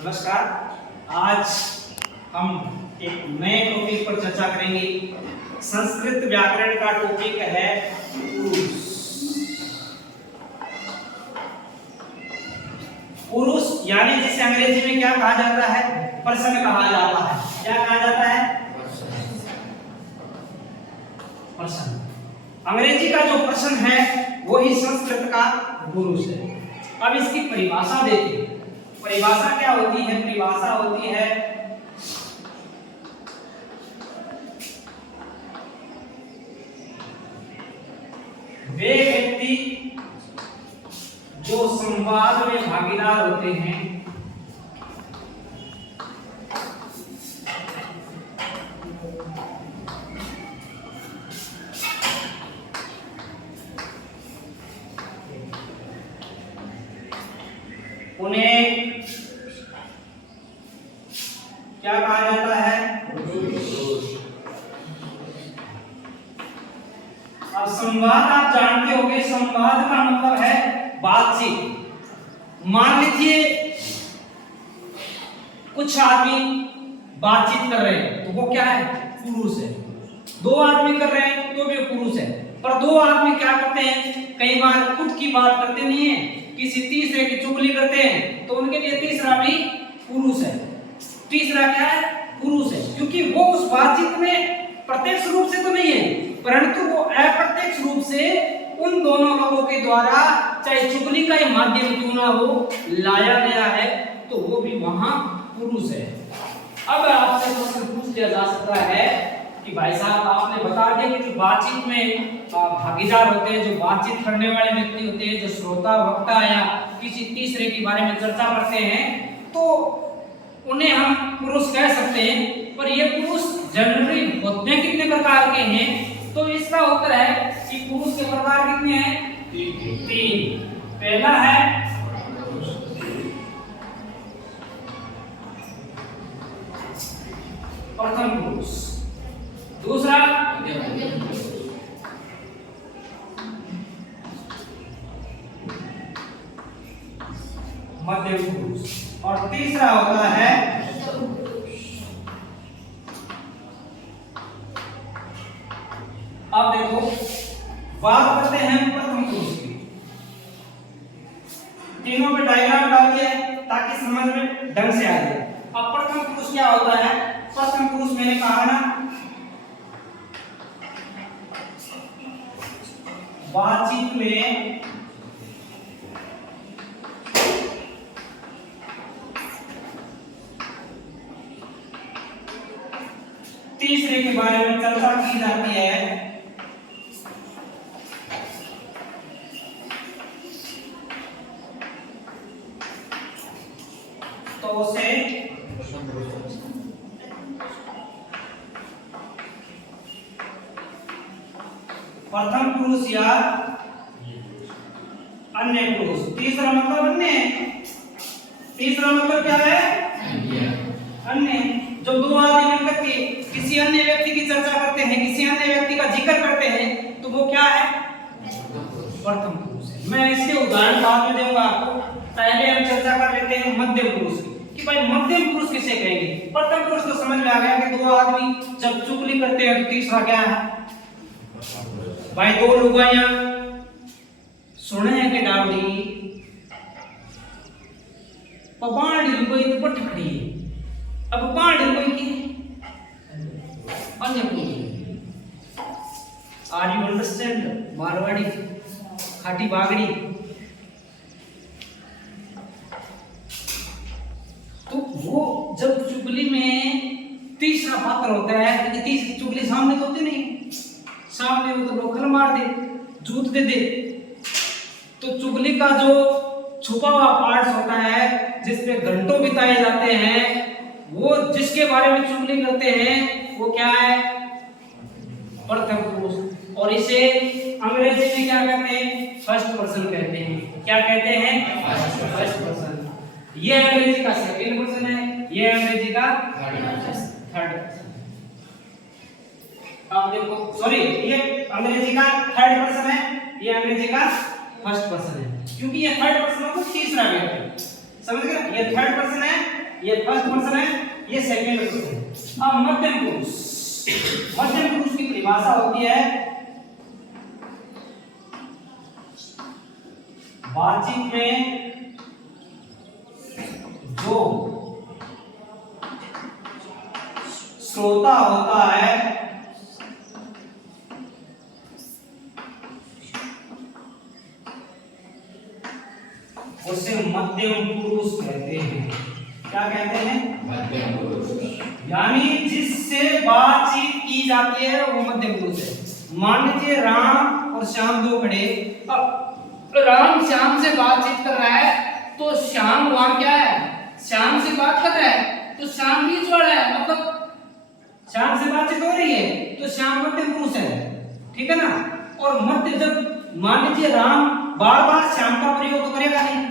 नमस्कार। आज हम एक नए टॉपिक पर चर्चा करेंगे। संस्कृत व्याकरण का टॉपिक है पुरुष। पुरुष यानी जिसे अंग्रेजी में क्या कहा जाता है? पर्सन कहा जाता है। क्या कहा जाता है? पर्सन। अंग्रेजी का जो पर्सन है वही संस्कृत का पुरुष है। अब इसकी परिभाषा देखिए। परिभाषा क्या होती है? परिभाषा होती है वे व्यक्ति जो संवाद में भागीदार होते हैं उन्हें क्या कहा जाता है? अब संवाद आप जानते होंगे। संवाद का मतलब है बातचीत। मान लीजिए कुछ आदमी बातचीत कर रहे हैं तो वो क्या है? पुरुष है। दो आदमी कर रहे हैं तो भी पुरुष है। पर दो आदमी क्या करते हैं? कई बार खुद की बात करते नहीं है, किसी तीसरे की चुगली करते हैं, तो उनके लिए तीसरा भी पुरुष है। तीसरा क्या है? पुरुष है, क्योंकि वो उस बातचीत में प्रत्यक्ष रूप से तो नहीं है, परंतु वो अप्रत्यक्ष रूप से उन दोनों लोगों के द्वारा चाहे चुगली का ही माध्यम क्यों ना हो लाया गया है, तो वो भी वहां पुरुष है। अब आपसे प्रश्न पूछ लिया जा सकता है कि भाई साहब आपने बता दिया कि जो बातचीत में भागीदार होते हैं, जो बातचीत करने वाले व्यक्ति होते हैं, जो श्रोता वक्ता या किसी तीसरे के बारे में चर्चा करते हैं, तो उन्हें हम पुरुष कह सकते हैं। पर ये पुरुष जनरली होते कितने प्रकार के हैं? तो इसका उत्तर है कि पुरुष के प्रकार कितने हैं? तीन। पहला है प्रथम पुरुष, दूसरा मध्यम पुरुष, और तीसरा होता है अब देखो बात करते हैं प्रथम पुरुष की। तीनों पे डायग्राम डाल दिया है ताकि समझ में ढंग से आ जाए। अब प्रथम पुरुष क्या होता है? प्रथम पुरुष मैंने कहा ना, बातचीत में तीसरे के बारे में चर्चा की जाती है तो उसे प्रथम पुरुष या अन्य पुरुष। तीसरा मतलब अन्य। तीसरा मतलब क्या है? अन्य। जब दो आदमी मिलकर के किसी अन्य व्यक्ति की चर्चा करते हैं, किसी अन्य व्यक्ति का जिक्र करते हैं, तो वो क्या है? प्रथम पुरुष है। मैं इसके उदाहरण बाद में दूंगा आपको। पहले हम चर्चा कर लेते हैं मध्यम पुरुष की कि भाई मध्यम पुरुष किसे कहेंगे। प्रथम पुरुष तो समझ में आ गया कि दो आदमी जब चुगली करते हैं, तो तीसरा क्या है? भाई दो लुगाइयां सुने हैं कि डावड़ी पबाड़ी लुगाई तो पट खड़ी है। अब बाढ़ लुगाई की अन्य पुरुष। Are you understand? मारवाड़ी खाटी बागड़ी। तो वो जब चुगली में तीसरा पात्र होता है, क्योंकि तीसरी चुगली सामने तो होती नहीं, सामने वो तो लोखल मार दे, जूत दे दे। तो चुगली का जो छुपा हुआ पार्ट्स होता है जिसपे घंटों बिताए जाते हैं, वो जिसके बारे में चुगली करते हैं वो क्या है? प्रथम पुरुष। और इसे अंग्रेजी में क्या कहते हैं? फर्स्ट पर्सन कहते हैं। क्या कहते हैं? First person. ये अंग्रेजी का सेकंड पर्सन है, ये अंग्रेजी का थर्ड पर्सन। अब देखो, सॉरी, ये अंग्रेजी का थर्ड पर्सन है, ये अंग्रेजी का फर्स्ट पर्सन है, क्योंकि ये थर्ड पर्सन मतलब तीसरा व्यक्ति। समझ गए? ये थर्ड पर्सन है, ये फर्स्ट पर्सन है, ये सेकंड पर्सन है। अब मध्यम पुरुष, मध्यम पुरुष की परिभाषा होती है बातचीत में जो श्रोता होता है उसे मध्यम पुरुष कहते हैं। क्या कहते हैं? मध्यम पुरुष। यानी जिससे बातचीत की जाती है वो मध्यम पुरुष है। मान लीजिए राम और श्याम दो खड़े, अब राम श्याम से बातचीत कर रहा है तो श्याम वहां क्या है? श्याम से बात कर रहा है तो श्याम बीच वाला है, मतलब श्याम से बातचीत हो रही है तो श्याम मध्यम पुरुष है, ठीक है ना। और मध्य, जब मान लीजिए राम बार बार श्याम का प्रयोग तो करेगा नहीं,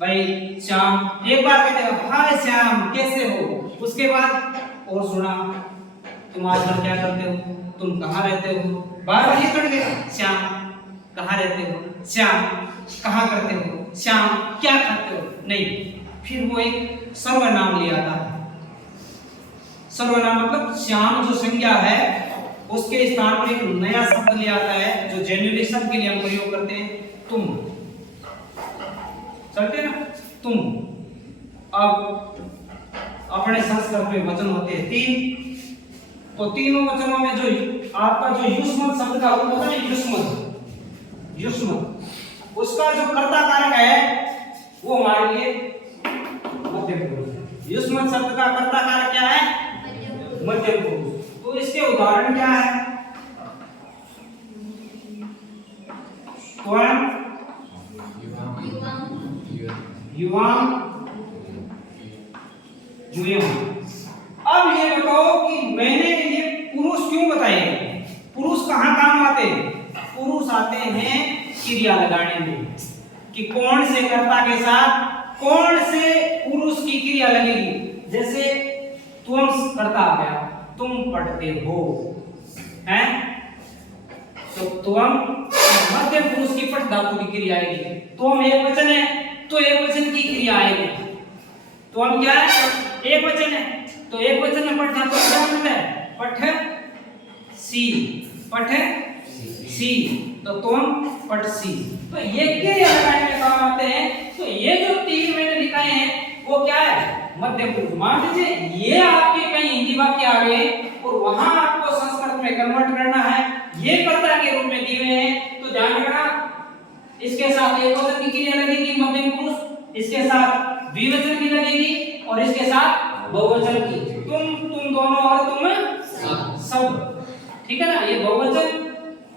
भाई श्याम एक बार कहते हो हाय श्याम कैसे हो, उसके बाद और सुना तुम आजकल क्या करते हो, तुम कहाँ रहते हो, बार बार ये कट गया श्याम कहाँ रहते हो, श्याम कहाँ करते हो, श्याम क्या करते हो, नहीं, फिर वो एक सर्वनाम ले आता है। सर्वनाम मतलब श्याम जो संज्ञा है उसके स्थान पर एक नया शब्द ले आता है जो जेन्युलेशन के लिए हम प्रयोग करते हैं, तुम, चलते ना तुम। अब अपने संस्कृत में वचन होते हैं 3, तो तीनों वचनों में जो आपका जो युष्मत शब्द का रूप होता है, युष्मत, युष्मत उसका जो कर्ता कारक है वो हमारे लिए मध्यम पुरुष है। युष्मत शब्द का कर्ता कारक क्या है? मध्यम पुरुष। तो इसके उदाहरण क्या है? त्वं, युवाम, युयम। अब ये बताओ कि मैंने ये पुरुष क्यों बताए? पुरुष कहाँ काम आते हैं? पुरुष आते हैं क्रिया लगाने में, कि कौन से कर्ता के साथ कौन से पुरुष की क्रिया लगेगी। जैसे तुम कर्ता आ गया, तुम पढ़ते हो, हैं? तो तुम मध्यम पुरुष की पठ धातु की क्रिया आएगी। तुम एक वचन है तो एक वचन की क्रिया आएगी। तो हम क्या है? एक वचन है तो एक वचन में पठ धातु क्या मतलब है? पठ सी, पठ सी, तो तुम पठ सी। तो ये क्रिया लगाने में काम आते हैं। तो ये जो तीन मैंने लिखाए हैं वो क्या है? मध्यम पुरुष। मान लीजिए ये आपके कहीं हिंदी वाक्य आ गए और वहां आपको संस्कृत में कन्वर्ट करना है, ये कर्ता के रूप में दिए हुए हैं, तो ध्यान रखना इसके साथ एक वचन की क्रिया लगेगी मध्यम पुरुष, इसके साथ द्विवचन की लगेगी और इसके साथ बहुवचन की। तुम दोनों और तुम सब, ठीक है ना। ये बहुवचन,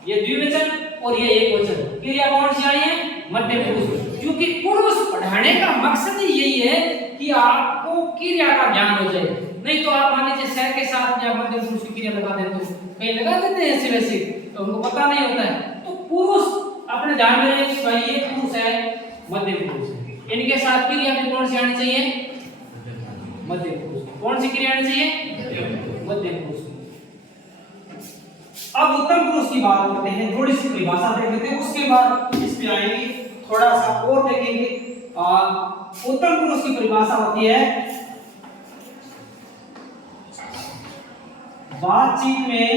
ये द्विवचन और ये एक वचन। क्रिया कौन सी आई है? मध्यम पुरुष। क्योंकि पुरुष पढ़ाने का मकसद ही यही है कि आपको क्रिया का ज्ञान हो जाए। नहीं तो आप मान लीजिए सह के साथ या मध्यम पुरुष की क्रिया लगा देते हो, कहीं लगा देते हैं ऐसे वैसे, तो उनको पता नहीं होता है। तो पुरुष अपने ध्यान में रहे कि भाई ये पुरुष है, मध्यम पुरुष है, इनके साथ क्रिया भी कौन सी आनी चाहिए? मध्यम पुरुष। कौन सी क्रिया आनी चाहिए? मध्यम पुरुष। अब उत्तम पुरुष की बात करते हैं, थोड़ी सी परिभाषा देख लेते हैं, उसके बाद इस पे आएंगे, थोड़ा सा और देखेंगे। उत्तम पुरुष की परिभाषा होती है बातचीत में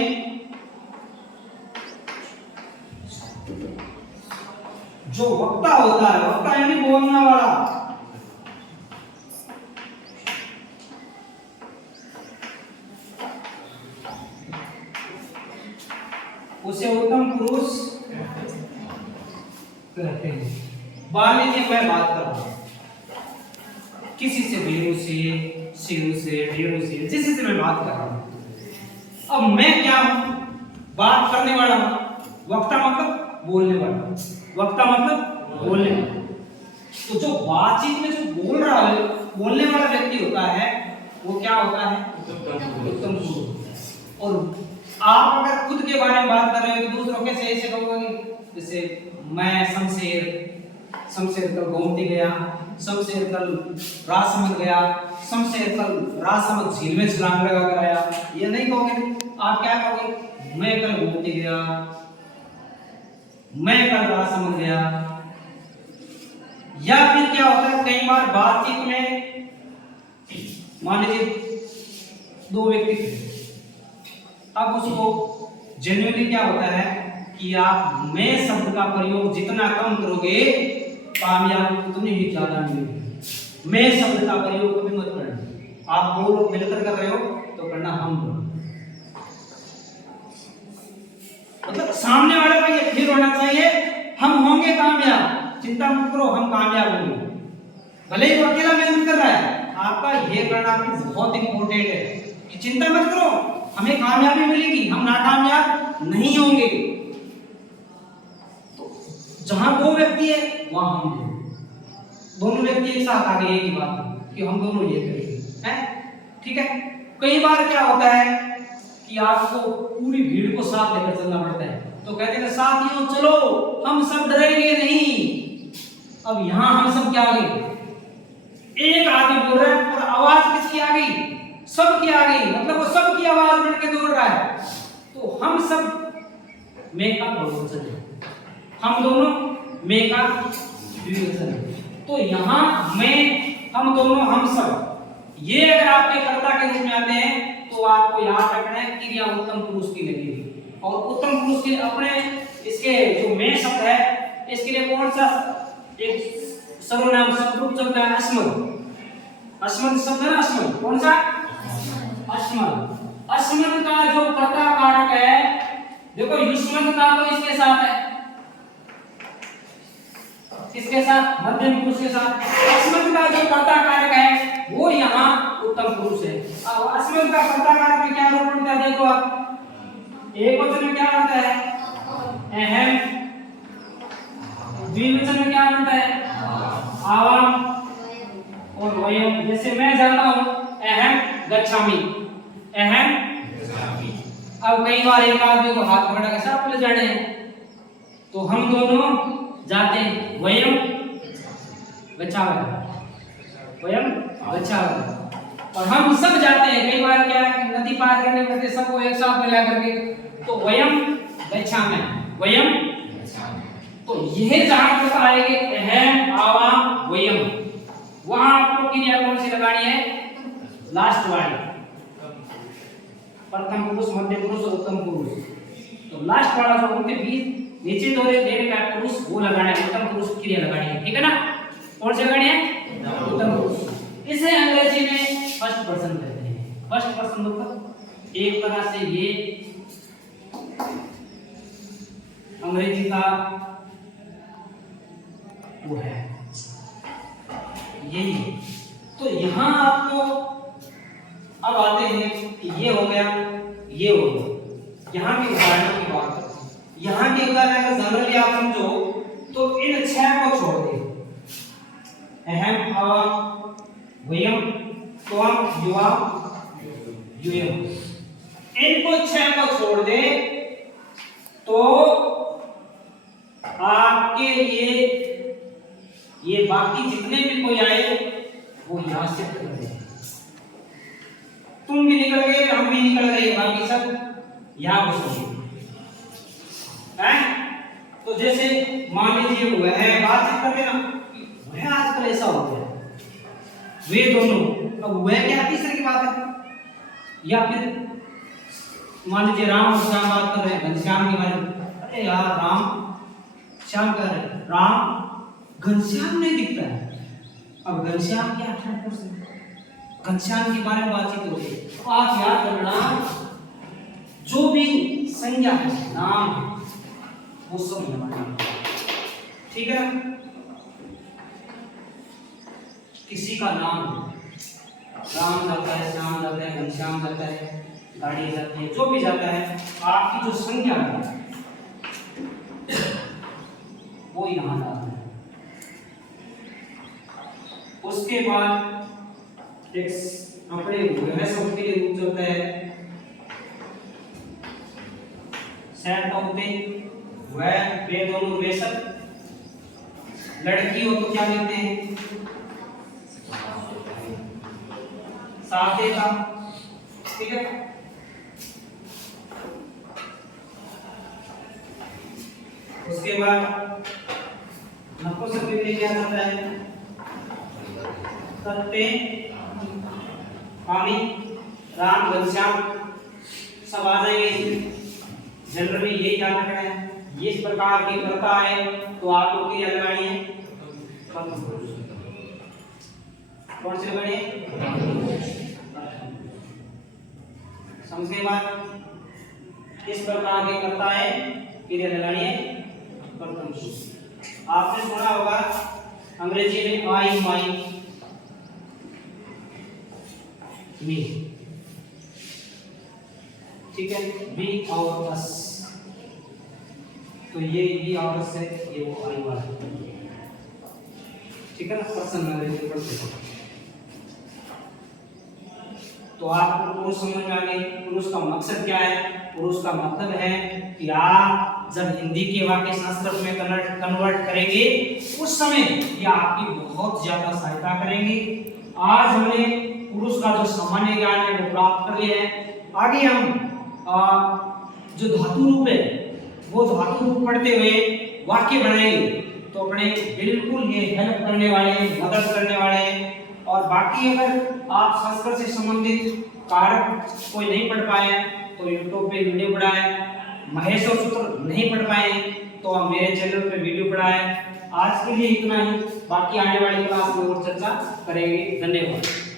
जो वक्ता होता है, वक्ता यानी बोलने वाला, उसे उत्तम पुरुष कहते हैं। मान लीजिए मैं बात कर रहा हूं किसी से, वीरू से, शिव से, वीरू से, जिससे मैं बात कर रहा हूं, अब मैं क्या हूं? बात करने वाला हूं। वक्ता मतलब बोलने वाला, वक्ता मतलब बोलने वाला। तो जो बातचीत में जो बोल रहा है, बोलने वाला व्यक्ति होता है, वो क्या होता है? उत्तम पुरुष। और आप अगर खुद के बारे में बात कर रहे हो तो दूसरों के से ऐसे कहोगे, जैसे मैं शमशेर कल गोमती गया, शमशेर कल राजसमंद गया, शमशेर कल राजसमंद झील में छलांग लगा कर आया, ये नहीं कहोगे। आप क्या कहोगे? मैं कल गोमती गया, मैं कल राजसमंद गया। या फिर क्या होता है, कई बार बातचीत में मान लीजिए दो व्यक्ति थे, अब उसको जनरली क्या होता है कि आप मैं शब्द का प्रयोग जितना कम करोगे कामयाबी उतनी ही ज्यादा मिलेगी। मैं शब्द का प्रयोग कभी मत करना। आप दो लोग मिलकर कर रहे हो तो करना हम दो, मतलब सामने वाले का ये फील होना चाहिए हम होंगे कामयाब, चिंता मत करो हम कामयाब होंगे। भले ही वो अकेला मेहनत कर रहा है, आपका ये करना भी बहुत इंपॉर्टेंट है कि चिंता मत करो हमें कामयाबी मिलेगी, हम नाकामयाब नहीं होंगे। तो जहां दो व्यक्ति है वहां हम दोनों व्यक्ति एक साथ आ गए, एक बात कि हम दोनों ये करेंगे, हैं? ठीक है। कई बार क्या होता है कि आपको पूरी भीड़ को साथ लेकर चलना पड़ता है, तो कहते हैं साथियों चलो हम सब डरेंगे नहीं। अब यहां हम सब क्या आ गए, एक आदमी बोल रहा है और आवाज किसकी आ गई, सबकी आ गई, मतलब वो सबकी आवाज बन के दौड़ रहा है। तो हम सब मैं का बहुवचन है, हम दोनों मैं का द्विवचन है। तो यहां मैं, हम दोनों, हम सब, ये अगर आपके कर्ता के रूप में आते हैं तो आपको याद रखना है क्रिया उत्तम पुरुष की लगेगी। और उत्तम पुरुष के अपने इसके जो मैं शब्द है इसके लिए कौन सा एक सर्वनाम शब्द चलता है, अस्मद। अस्मद शब्द है ना, अस्मद कौन सा, अस्मद। अस्मद का जो कर्ता कारक है, देखो युष्मद का तो इसके साथ है, किसके साथ, मध्यम पुरुष के साथ। अस्मद का जो कर्ता कारक है वो यहाँ उत्तम पुरुष है। अब अस्मद का कर्ता कारक में क्या रूप होता है, देखो आप एक वचन में क्या होता है, अहम। द्विवचन में क्या होता है, आवाम और वयम। जैसे मैं जाता हूँ अहम गच्छामि, अहम गच्छामि। अब कई बार एक आदमी को हाथ पकड़ा के साथ ले जाने हैं, तो हम दोनों जाते हैं, वयम गच्छामि, वयम गच्छामि। और हम सब जाते हैं, कई बार क्या है नदी पार करने पड़ते सबको एक साथ मिला करके, तो वयम गच्छामि, वयम गच्छामि। तो यह जहां तक आएंगे अहम आवाम वयम, वहां आपको क्रिया कौन सी लगानी है, लास्ट वाली, प्रथम पुरुष, मध्य पुरुष और उत्तम पुरुष। तो लास्ट वाला जो उनके बीच नीचे दो देने का पुरुष वो लगाना है, उत्तम पुरुष क्रिया लगानी है, ठीक है ना। कौन सी लगानी है, उत्तम पुरुष। इसे अंग्रेजी में फर्स्ट पर्सन कहते हैं। फर्स्ट पर्सन मतलब एक तरह से ये अंग्रेजी का वो है, यही है। तो यहां आपको अब आते हैं कि ये हो गया, ये हो गया। यहाँ के उदाहरणों की बात करते हैं। यहाँ के उदाहरण अगर जनरली आप समझो तो इन छह को छोड़ दे, अहम, आवाम, वयम, त्वम, युवा, यूयम, इनको छह को छोड़ दे तो आपके ये बाकी जितने भी कोई आए वो यहां से कर दे। तुम भी निकल गए, हम भी निकल गए, बाकी सब यहां घुस गए, हैं? तो जैसे मान लीजिए वह बातचीत करते ना, वह आजकल ऐसा हो गया, वे दोनों, अब वह क्या तीसरे की बात है, या फिर मान लीजिए राम और श्याम बात कर रहे हैं घनश्याम के बारे में, अरे यार राम श्याम कह रहे हैं, राम घनश्याम नहीं दिखता है। अब घनश्याम क्या है, घनश्याम के बारे में बातचीत हो रही है। आप याद करना जो भी संज्ञा है, नाम है, वो सब हमारे, ठीक है। किसी का नाम राम जाता है, श्याम जाता है, घनश्याम जाता है, गाड़ी जाती है, जो भी जाता है, आपकी जो संज्ञा है वो यहां डालना है। उसके बाद एक अपने वह शब्द के लिए रूप चलता है सेट होते, वह वे दोनों वे सब। लड़की हो तो क्या कहते हैं, साथे का, ठीक है। उसके बाद नपुंसक के लिए क्या होता है, सत्ते कामी, राम, घनश्याम सब आ जाएंगे इसमें। जनरली यही याद रखना है। ये इस प्रकार की करता है तो आप लोग की लगानी है कौन सी लगानी है? समझ गए बात? इस प्रकार के करता है क्रिया लगानी है प्रथम पुरुष। आपने सुना होगा अंग्रेजी में आई, माई, मी, ठीक है, बी और अस। तो ये बी और अस है, ये वो आई वाला, ठीक है ना। पर्सन अंग्रेजी पढ़ते हो तो आपको पुरुष समझ में आ गई। पुरुष का मकसद क्या है? पुरुष का मतलब है कि आप जब हिंदी के वाक्य संस्कृत में कन्वर्ट करेंगे उस समय ये आपकी बहुत ज्यादा सहायता करेंगे। आज हमने पुरुष का जो सामान्य ज्ञान है वो प्राप्त कर लिया है। आगे हम जो धातु रूप है वो धातु रूप पढ़ते हुए वाक्य बनाएंगे तो अपने बिल्कुल ये हेल्प करने वाले हैं, मदद करने वाले हैं। और बाकी अगर आप संस्कृत से संबंधित कारक कोई नहीं पढ़ पाए तो यूट्यूब पे वीडियो पड़ा है। महेश और सूत्र नहीं पढ़ पाए तो आप मेरे चैनल पे वीडियो पड़ा है। आज के लिए इतना ही, बाकी आने वाली क्लास में और चर्चा करेंगे। धन्यवाद।